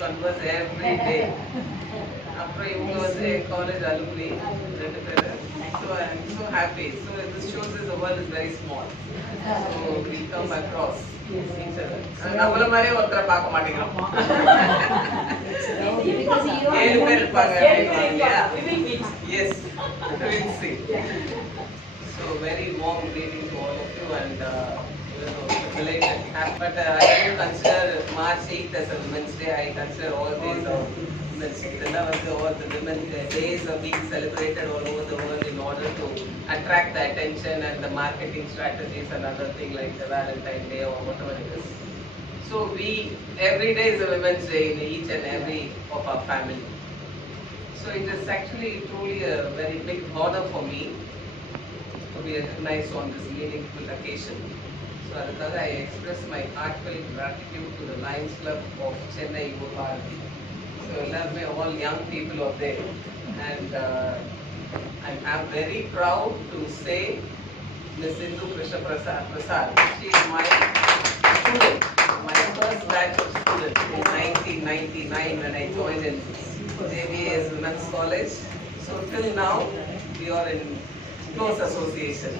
converse every day. After இவங்க வந்து college alumni ரெண்டு பேரு. So I'm so happy. So this shows that the world is very small. So we come across each other. நம்மள மாதிரியே ஒருத்தரை பார்க்க மாட்டேங்கிறோம். ஏழு பேர் இருப்பாங்க. Yes, we'll see. So very warm greeting to all of you and belated. But I don't consider March 8th as a Women's Day. I consider all days of Women's Day. All the women days are being celebrated all over the world in order to attract the attention and the marketing strategies and other things like the Valentine Day or whatever it is. So every day is a Women's Day in each and every of our family. So it is actually truly a very big honor for me to be recognized on this meaningful occasion. So I express my heartfelt gratitude to the Lions Club of Chennai Yuva Bharati. So all young people out there, and I'm very proud to say Ms. Sindhu Krishna Prasad. She is my student, my first batch of students in 1999 when I joined in JVA's Women's College. So till now we are in close association,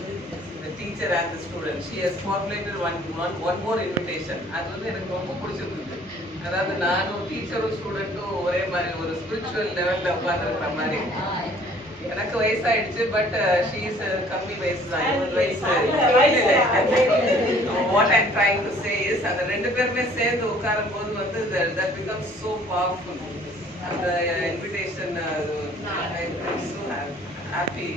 the teacher and the student. She has formulated one more invitation. அது வந்து எனக்கு ரொம்ப பிடிச்சிருந்தது. அதாவது நானும் டீச்சரும் ஸ்டூடெண்ட்டும் ஒரே மாதிரி ஒரு ஸ்பிரிச்சுவல் லெவலில் உட்காந்துருக்கிற மாதிரி. எனக்கு வயசாயிடுச்சு, பட் ஷீஸ் கம்மி வயசு தான், 20 வயசு. What I'm trying to say is, அந்த ரெண்டு பேருமே சேர்ந்து உட்காரும் போது வந்து that becomes so powerful. அந்த invitation, I'm so happy.